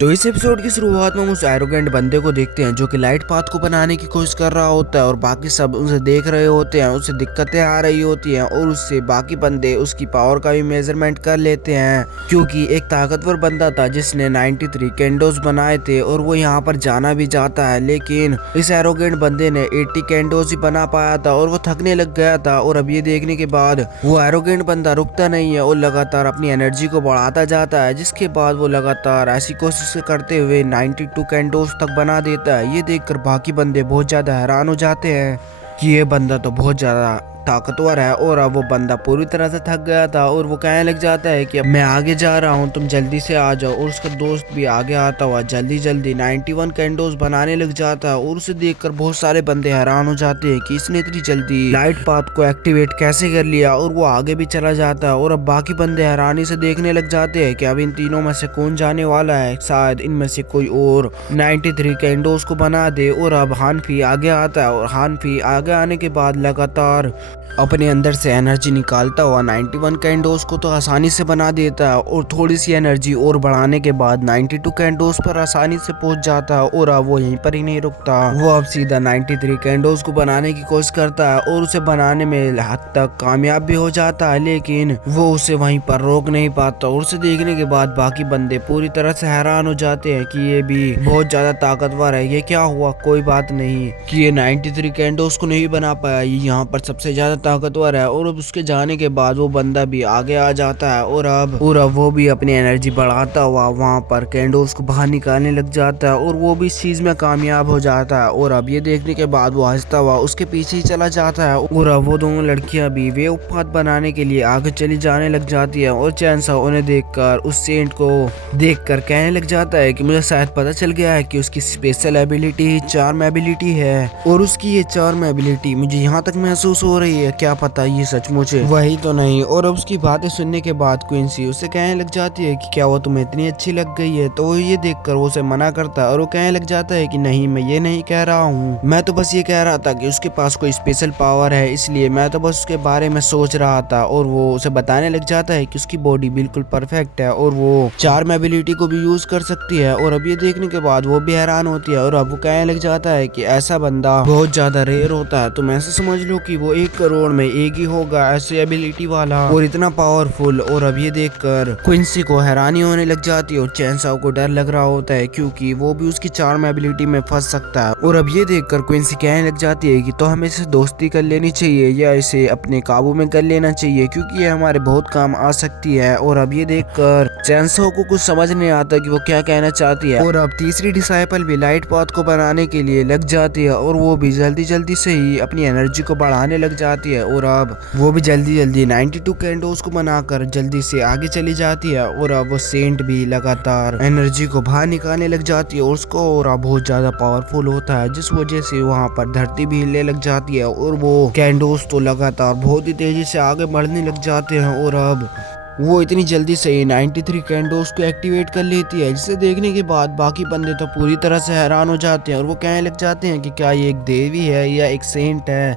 तो इस एपिसोड की शुरुआत में हम उस एरोगेंट बंदे को देखते हैं जो कि लाइट पाथ को बनाने की कोशिश कर रहा होता है और बाकी सब उसे देख रहे होते हैं। उसे दिक्कतें आ रही होती हैं और उससे बाकी बंदे उसकी पावर का भी मेजरमेंट कर लेते हैं, क्योंकि एक ताकतवर बंदा था जिसने 93 कैंडोस बनाए थे और वो यहाँ पर जाना भी चाहता है। लेकिन इस एरोगेंट बंदे ने 80 कैंडोस ही बना पाया था और वो थकने लग गया था। और अब ये देखने के बाद वो एरोगेंट बंदा रुकता नहीं है और लगातार अपनी एनर्जी को बढ़ाता जाता है, जिसके बाद वो लगातार ऐसी कोशिश करते हुए 92 कैंडोस तक बना देता है। ये देखकर बाकी बंदे बहुत ज्यादा हैरान हो जाते हैं कि ये बंदा तो बहुत ज्यादा ताकतवर है। और अब वो बंदा पूरी तरह से थक गया था और वो कहने लग जाता है कि अब मैं आगे जा रहा हूँ, तुम जल्दी से आ जाओ। और उसका दोस्त भी आगे आता हुआ जल्दी 91 कैंडोस बनाने लग जाता है और उसे देखकर बहुत सारे बंदे हैरान हो जाते हैं कि इसने इतनी जल्दी लाइट पाथ को एक्टिवेट कैसे कर लिया। और वो आगे भी चला जाता है और अब बाकी बंदे हैरानी से देखने लग जाते हैं कि अब इन तीनों में से कौन जाने वाला है। शायद इनमें से कोई और 93 कैंडोस को बना दे। और अब हानफी आगे आता है और हानफी आगे आने के बाद लगातार अपने अंदर से एनर्जी निकालता हुआ 91 कैंडोस को तो आसानी से बना देता है और थोड़ी सी एनर्जी और बढ़ाने के बाद 92 कैंडोस पर आसानी से पहुंच जाता है। और अब वो यहीं पर ही नहीं रुकता, वो अब सीधा 93 कैंडोस को बनाने की कोशिश करता है और उसे बनाने में हद तक कामयाब भी हो जाता है। लेकिन वो उसे वहीं पर रोक नहीं पाता और उसे देखने के बाद बाकी बंदे पूरी तरह से हैरान हो जाते हैं कि ये भी बहुत ज्यादा ताकतवर है। ये क्या हुआ, कोई बात नहीं कि ये 93 कैंडोस को नहीं बना पाया, ये यहाँ पर सबसे ज्यादा ताकतवर है। और अब उसके जाने के बाद वो बंदा भी आगे आ जाता है और अब वो भी अपनी एनर्जी बढ़ाता हुआ वहाँ पर कैंडोस को बाहर निकालने लग जाता है और वो भी इस चीज में कामयाब हो जाता है। और अब ये देखने के बाद वो हंसता हुआ उसके पीछे ही चला जाता है और अब वो दोनों लड़कियां भी वे उत्पाद बनाने के लिए आगे चली जाने लग जाती है। और चैनसा उन्हें देखकर उस सेंट को देखकर कहने लग जाता है कि मुझे शायद पता चल गया है कि उसकी स्पेशल एबिलिटी चार्म एबिलिटी है और उसकी ये चार्म एबिलिटी मुझे यहाँ तक महसूस हो रही है, क्या पता ये सचमुच वही तो नहीं। और अब उसकी बातें सुनने के बाद क्विंसी उसे कहने लग जाती है कि क्या वो तुम्हें इतनी अच्छी लग गई है। तो वो ये देखकर वो उसे मना करता है और वो कहने लग जाता है कि नहीं, मैं ये नहीं कह रहा हूँ, मैं तो बस ये कह रहा था कि उसके पास कोई स्पेशल पावर है, इसलिए मैं तो बस उसके बारे में सोच रहा था। और वो उसे बताने लग जाता है कि उसकी बॉडी बिल्कुल परफेक्ट है और वो चार्म एबिलिटी को भी यूज कर सकती है। और अब ये देखने के बाद वो भी हैरान होती है और अब वो कहने लग जाता है कि ऐसा बंदा बहुत ज्यादा रेयर होता है, तुम ऐसे समझ लो कि वो 1 करोड़ में एक ही होगा ऐसी एबिलिटी वाला और इतना पावरफुल। और अब ये देखकर क्विंसी को हैरानी होने लग जाती है और चैनसाओ को डर लग रहा होता है क्योंकि वो भी उसकी चार्म एबिलिटी में फंस सकता है। और अब ये देखकर क्विंसी कहने लग जाती है कि तो हमें इसे दोस्ती कर लेनी चाहिए या इसे अपने काबू में कर लेना चाहिए क्योंकि ये हमारे बहुत काम आ सकती है। और अब ये देखकर चैनसाओ को कुछ समझ नहीं आता कि वो क्या कहना चाहती है। और अब तीसरी डिसाइपल भी लाइट पाथ को बनाने के लिए लग जाती है और वो भी जल्दी से ही अपनी एनर्जी को बढ़ाने लग जाती है। और अब वो भी जल्दी 92 कैंडोस को बनाकर जल्दी से आगे चली जाती है। और अब वो सेंट भी लगातार एनर्जी को बाहर निकालने लग जाती है और उसको और बहुत ज्यादा पावरफुल होता है, जिस वजह से वहाँ पर धरती भी हिलने लग जाती है और वो कैंडोस तो लगातार बहुत ही तेजी से आगे बढ़ने लग जाते हैं। और अब वो इतनी जल्दी से 93 कैंडोस को एक्टिवेट कर लेती है, जिसे देखने के बाद बाकी बंदे तो पूरी तरह से हैरान हो जाते हैं और वो कहने लग जाते हैं कि क्या ये एक देवी है या एक सेंट है,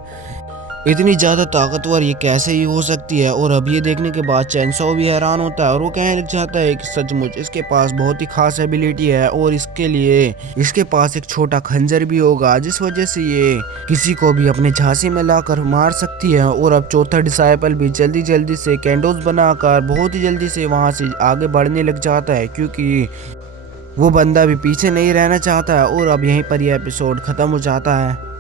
इतनी ज्यादा ताकतवर ये कैसे ही हो सकती है। और अब ये देखने के बाद चैनसो भी हैरान होता है और वो कहने लग जाता है कि सचमुच इसके पास बहुत ही खास एबिलिटी है और इसके लिए इसके पास एक छोटा खंजर भी होगा, जिस वजह से ये किसी को भी अपने झांसे में लाकर मार सकती है। और अब चौथा डिसाइपल भी जल्दी से कैंडोस बनाकर बहुत ही जल्दी से वहां से आगे बढ़ने लग जाता है क्योंकि वो बंदा भी पीछे नहीं रहना चाहता है। और अब यहीं पर यह एपिसोड खत्म हो जाता है।